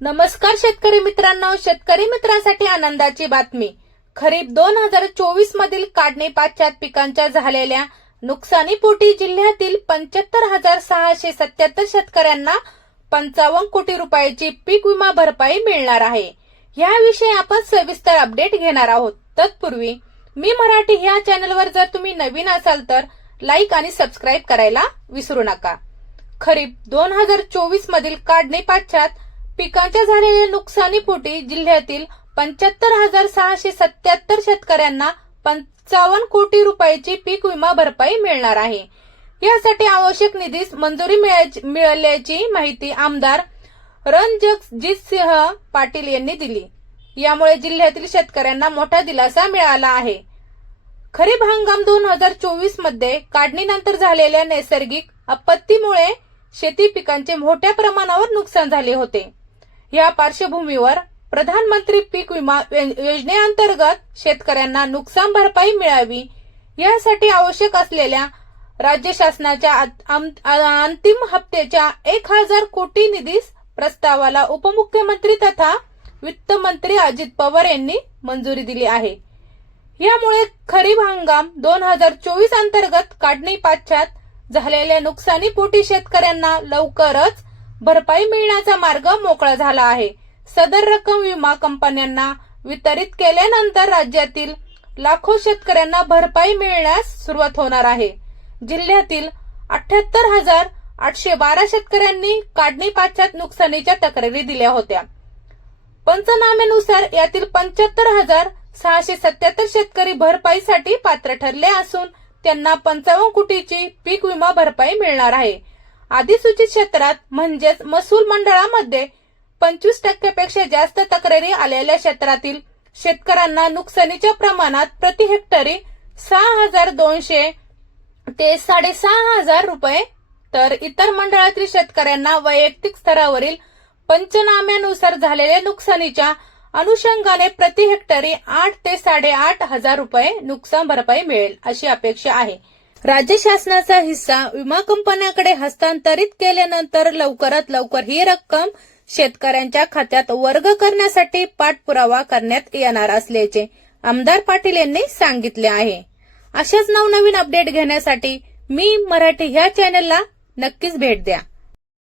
नमस्कार शेतकरी मित्रांनो शेतकरी मित्रांसाठी आनंदाची बातमी. खरीप दोन हजार चोवीस मधील काढणी पाश्चात पिकांच्या झालेल्या नुकसानीपोटी जिल्ह्यातील पंच्याहत्तर हजार सहाशे सत्याहत्तर शेतकऱ्यांना पंचावन्न कोटी रुपयाची पीक विमा भरपाई मिळणार आहे. याविषयी आपण सविस्तर अपडेट घेणार आहोत. तत्पूर्वी मी मराठी ह्या चॅनलवर जर तुम्ही नवीन असाल तर लाईक आणि सबस्क्राईब करायला विसरू नका. खरीप दोन हजार चोवीस मधील काढणी पाश्चात पिकांच्या झालेल्या नुकसानीपोटी जिल्ह्यातील पंच्याहत्तर हजार सहाशे सत्याहत्तर शेतकऱ्यांना पंचावन्न कोटी रुपयाची पीक विमा भरपाई मिळणार आहे. यासाठी आवश्यक निधीस मंजुरी मिळायची- मिळाल्याची माहिती आमदार रणजगजित सिंह पाटील यांनी दिली. यामुळे जिल्ह्यातील शेतकऱ्यांना मोठा दिलासा मिळाला आहे. खरीप हंगाम दोन हजार चोवीसमध्ये काढणीनंतर झालेल्या नैसर्गिक आपत्तीमुळे शेती पिकांचे मोठ्या प्रमाणावर नुकसान झाले होते. या पार्श्वभूमीवर प्रधानमंत्री पीक विमा योजनेअंतर्गत शेतकऱ्यांना नुकसान भरपाई मिळावी यासाठी आवश्यक असलेल्या राज्य शासनाच्या आत- आम- अंतिम हप्त्याच्या एक हजार कोटी निधीस प्रस्तावाला उपमुख्यमंत्री तथा वित्त मंत्री अजित पवार यांनी मंजुरी दिली आहे. यामुळे खरीप हंगाम दोन हजार चोवीस अंतर्गत काढणी पाश्चात झालेल्या नुकसानीपोटी शेतकऱ्यांना लवकरच भरपाई मिळण्याचा मार्ग मोकळा झाला आहे. सदर रक्कम विमा कंपन्यांना वितरित केल्यानंतर राज्यातील लाखो शेतकऱ्यांना भरपाई मिळण्यास सुरुवात होणार आहे. जिल्ह्यातील अठ्याहत्तर हजार आठशे बारा शेतकऱ्यांनी काढणी पाश्चात नुकसानीच्या तक्रारी दिल्या होत्या. पंचनाम्यानुसार यातील पंच्याहत्तर हजार सहाशे सत्याहत्तर शेतकरी भरपाईसाठी पात्र ठरले असून त्यांना पंचावन्न कोटीची पीक विमा भरपाई मिळणार आहे. अधिसूचित क्षेत्रात म्हणजेच महसूल मंडळामध्ये पंचवीस टक्क्यापेक्षा जास्त तक्रारी आलेल्या क्षेत्रातील शेतकऱ्यांना नुकसानीच्या प्रमाणात प्रति हेक्टरी सहा हजार दोनशे ते साडेसहा हजार रुपये तर इतर मंडळातील शेतकऱ्यांना वैयक्तिक स्तरावरील पंचनाम्यानुसार झालेल्या नुकसानीच्या अनुषंगाने प्रति हेक्टरी आठ ते साडेआठ हजार रुपये नुकसान भरपाई मिळेल अशी अपेक्षा आहे. राज्य शासनाचा हिस्सा विमा कंपन्याकडे हस्तांतरित केल्यानंतर लवकरात लवकर ही रक्कम शेतकऱ्यांच्या खात्यात वर्ग करण्यासाठी पाठपुरावा करण्यात येणार असल्याचे आमदार पाटील यांनी सांगितले आहे. अशाच नवनवीन अपडेट घेण्यासाठी मी मराठी ह्या चॅनलला नक्कीच भेट द्या.